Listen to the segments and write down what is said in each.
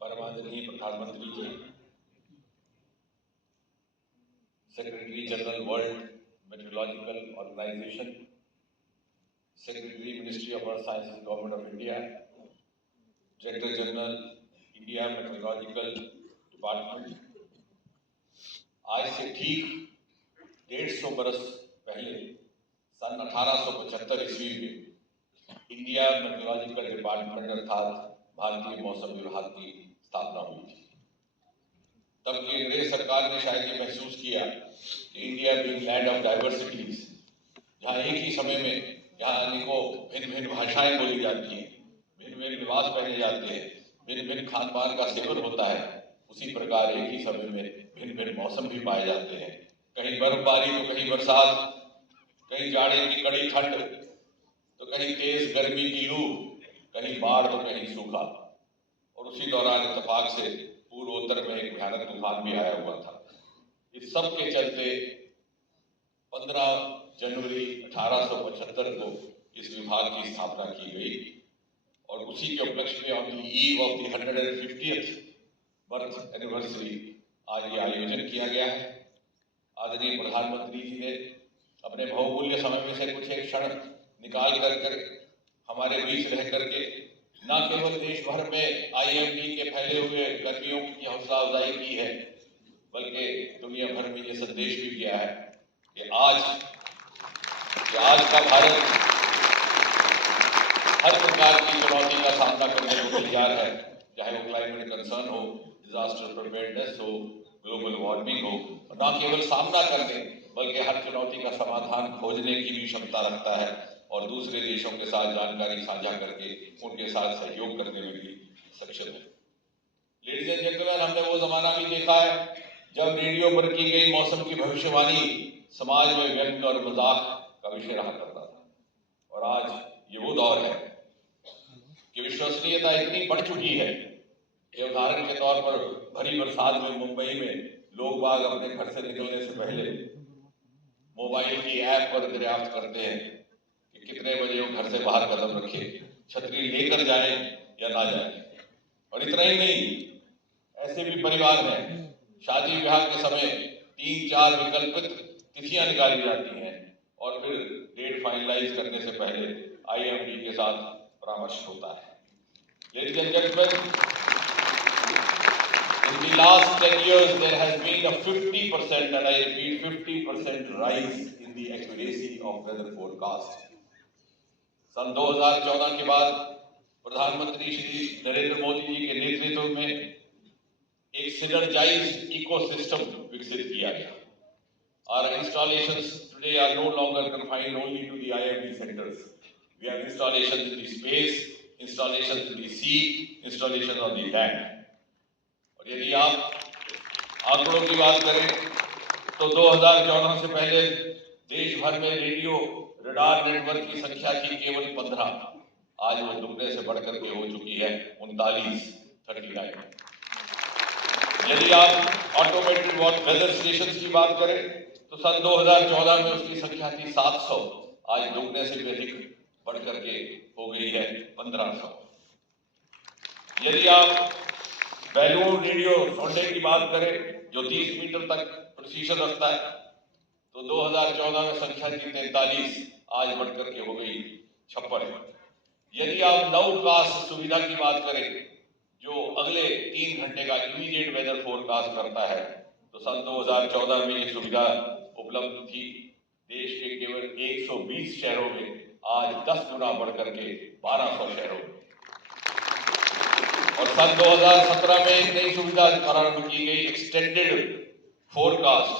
परमादरणीय प्रधानमंत्री ji, secretary general world meteorological organization, secretary ministry of earth sciences government of India, director general India meteorological department, आज से ठीक 150 बरस पहले सन 1875 ईस्वी में इंडिया मेट्रोलॉजिकल डिपार्टमेंट अर्थात भारतीय मौसम विभाग की स्थापना हुई थी। तब की अंग्रेज सरकार ने शायद ये महसूस किया कि India being land of diversities, जहाँ एक ही समय में यहाँ अनेकों भिन्न भिन्न भाषाएं बोली जाती हैं, भिन्न भिन्न लिबास पहने जाते हैं, भिन्न भिन्न खान पान का सेवन होता है, उसी प्रकार एक ही समय में भिन्न भिन्न मौसम भी पाए जाते हैं। कहीं बर्फबारी तो कहीं बरसात, कहीं जाड़े की कड़ी ठंड तो कहीं तेज गर्मी की लू, कहीं बाढ़ तो कहीं सूखा। और उसी दौरान इत्तेफाक से पूर्वोत्तर में एक भयानक तूफान भी आया हुआ था। इस सब के चलते 15 जनवरी 1875 को इस विभाग की स्थापना की गई और उसी के उपलक्ष्य में on the eve of the 150th birth anniversary आज ये आयोजन किया गया है। आदरणीय प्रधानमंत्री जी ने अपने बहुमूल्य समय में से कुछ एक क्षण निकाल कर हमारे बीच रह करके न केवल देश भर में IMD के फैले हुए कर्मियों की हौसला अफजाई की है, बल्कि दुनिया भर में ये संदेश भी किया है कि आज का भारत हर प्रकार की चुनौती का सामना करने को तैयार है, चाहे वो क्लाइमेट कंसर्न हो, डिजास्टर प्रिपेयर्डनेस हो, ग्लोबल वार्मिंग हो। न केवल सामना करने बल्कि हर चुनौती का समाधान खोजने की भी क्षमता रखता है और दूसरे देशों के साथ जानकारी साझा करके उनके साथ सहयोग करने में भी सक्षम है। लेडीज एंड जेंटलमैन, हमने वो जमाना भी देखा है जब रेडियो पर की गई मौसम की भविष्यवाणी समाज में व्यंग और मजाक का विषय रहा करता था, और आज ये वो दौर है कि विश्वसनीयता इतनी बढ़ चुकी है कि उदाहरण के तौर पर भरी बरसात में मुंबई में लोग बाग अपने घर से निकलने से पहले मोबाइल की ऐप पर दरियाफ्त करते हैं कि कितने बजे वो घर से बाहर कदम रखे, छतरी लेकर जाए या ना जाए। और इतना ही नहीं, ऐसे भी परिवार हैं शादी ब्याह के समय 3-4 विकल्पित तिथियां निकाली जाती हैं और फिर डेट फाइनलाइज करने से पहले IMD के साथ परामर्श होता है। Ladies and gentlemen, in the last 10 years there has been a 50%, and I repeat 50% rise in the accuracy of weather forecast. सन 2014 के बाद प्रधानमंत्री श्री नरेंद्र मोदी जी के नेतृत्व में एक सिनर्जाइज्ड इकोसिस्टम विकसित किया गया। Our installations today are no longer confined only to the IMD centers. We have installations in the space, installations in the sea, installations on the land. और यदि आप आंकड़ों की बात करें तो 2014 से पहले देश भर में रेडियो रडार नेटवर्क की संख्या थी केवल 15, आज वो दुगने से बढ़कर के हो चुकी है 39। यदि आप ऑटोमेटेड वेदर स्टेशन की बात करें तो सन 2014 में उसकी संख्या थी 700, आज दुगने से भी अधिक बढ़कर के हो गई है 1500। यदि आप बैलून रेडियो सोंडे की बात करें जो 30 मीटर तक प्रिसीशन रखता है तो 2014 में संख्या थी 43, आज बढ़कर के हो गई 56। यदि आप नाउकास्ट सुविधा की बात करें जो अगले 3 घंटे का इमीडिएट वेदर फोरकास्ट करता है तो सन 2014 में ये सुविधा उपलब्ध थी देश के केवल 120 शहरों में, आज 10 गुना बढ़कर के 1200 शहरों में। और सन 2017 में एक नई सुविधा प्रारंभ की गई, एक्सटेंडेड फोरकास्ट,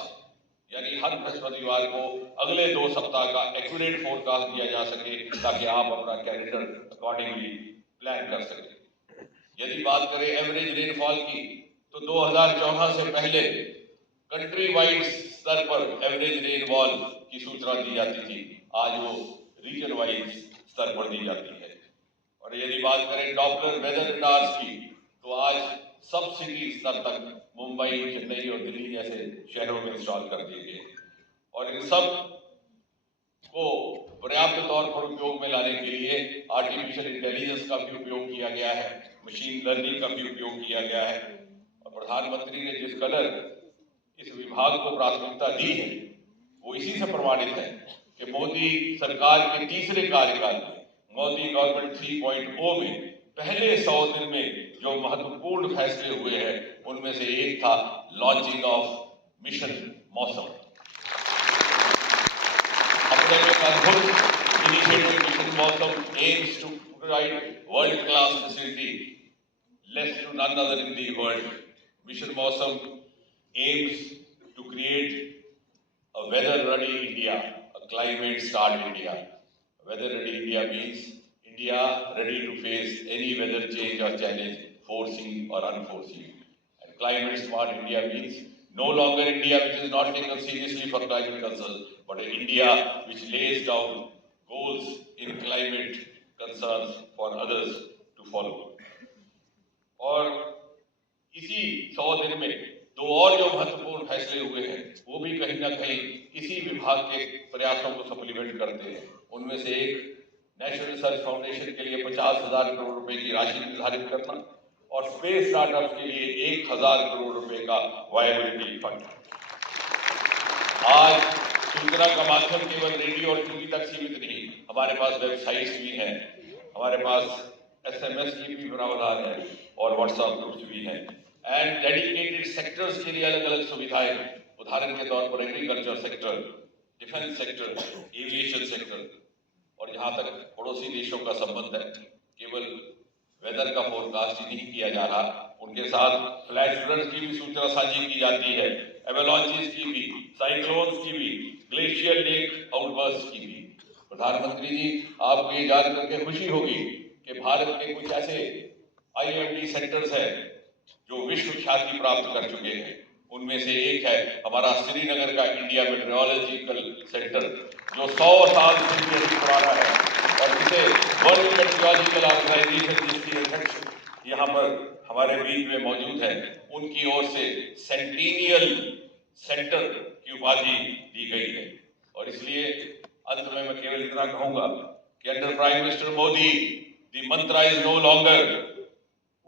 यानी हर बृहस्पतिवार को अगले 2 सप्ताह का एक्यूरेट फोरकास्ट दिया जा सके ताकि आप अपना कैलेंडर अकॉर्डिंगली प्लान कर सकें। यदि बात करें एवरेज रेनफॉल की तो 2014 से पहले कंट्री वाइड स्तर पर एवरेज रेनफॉल की सूचना दी जाती थी, आज वो रीजन वाइज स्तर पर दी जाती है। और यदि बात करें डॉपलर वेदर रडार्स की तो आज सब सिटी स्तर तक मुंबई, चेन्नई और दिल्ली जैसे शहरों में इंस्टॉल कर दिए गए और इन सब को पर्याप्त तौर पर उपयोग में लाने के लिए आर्टिफिशियल इंटेलिजेंस का भी उपयोग किया गया है, मशीन लर्निंग का भी उपयोग किया गया है। और प्रधानमंत्री ने जिस कलर इस विभाग को प्राथमिकता दी है वो इसी से प्रमाणित है कि मोदी सरकार के तीसरे कार्यकाल में, मोदी गवर्नमेंट 3.0 में पहले 100 दिन में जो महत्वपूर्ण फैसले हुए हैं उनमें से एक था लॉन्चिंग ऑफ मिशन मौसम। अपने में अद्भुत initiative mission Mausam aims to provide world class facility less to none other in the world. Mission Mausam aims to create a weather-ready India, a climate-smart India. Weather-ready India means India ready to face any weather change or challenge, foreseen or unforeseen. And climate-smart India means no longer India which is not taken seriously for climate concerns, but an India which lays down goals in climate concerns for others to follow. और इसी 100 दिन में दो और जो महत्वपूर्ण फैसले हुए हैं वो भी कहीं ना कहीं इसी विभाग के प्रयासों को सप्लीमेंट करते हैं। उनमें से एक नेशनल रिसर्च फाउंडेशन के लिए 50,000 करोड़ रुपए की राशि निर्धारित करना और स्पेस स्टार्टअप्स के लिए 1,000 करोड़ रुपए का वायबिलिटी फंड। आज सूचना का माध्यम केवल रेडियो और टीवी तक सीमित नहीं, हमारे पास वेबसाइट्स भी हैं, हमारे पास SMS की भी प्रावधान है और व्हाट्सएप ग्रुप्स भी हैं। एंड डेडिकेटेड सेक्टर्स के लिए अलग अलग सुविधाएं, उदाहरण के तौर पर agriculture sector, defence sector, aviation sector. और जहां तक पड़ोसी देशों का संबंध है, केवल वेदर का फोरकास्ट ही नहीं किया जा रहा, उनके साथ फ्लैश फ्लड्स की भी सूचना साझी की जाती है, एवलांचेस की भी, साइक्लोन्स की भी, ग्लेशियर लेक आउटबर्स्ट की भी। प्रधानमंत्री जी, आपको ये जान करके खुशी होगी कि भारत के कुछ ऐसे IMD सेंटर्स हैं जो विश्व ख्याति प्राप्त कर चुके हैं। उनमें से एक है हमारा श्रीनगर का इंडिया मेट्रोलॉजिकल सेंटर, जो 100 साल से भी अधिक पुराना है और जिसे वर्ल्ड मेट्रोलॉजिकल ऑर्गेनाइजेशन, जिसकी अध्यक्ष यहाँ पर हमारे बीच में मौजूद है, उनकी ओर से सेंटिनियल सेंटर की उपाधि दी गई है। और इसलिए अंत में मैं केवल इतना कहूंगा कि under prime minister Modi the mantra is no longer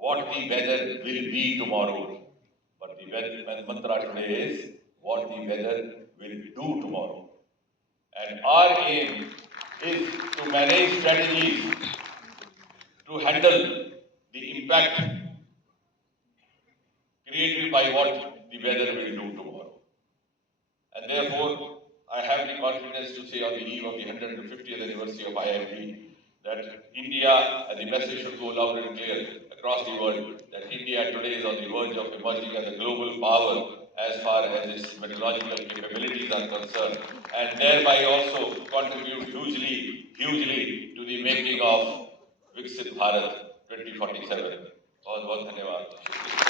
what the weather will be tomorrow, but the mantra today is what the weather will do tomorrow. And our aim is to manage strategies to handle the impact created by what the weather will do tomorrow. And therefore, I have the confidence to say on the eve of the 150th anniversary of IMD that India, and the message should go loud and clear across the world, that India today is on the verge of emerging as a global power as far as its meteorological capabilities are concerned, and thereby also contribute hugely to the making of Viksit Bharat 2047. बहुत बहुत धन्यवाद।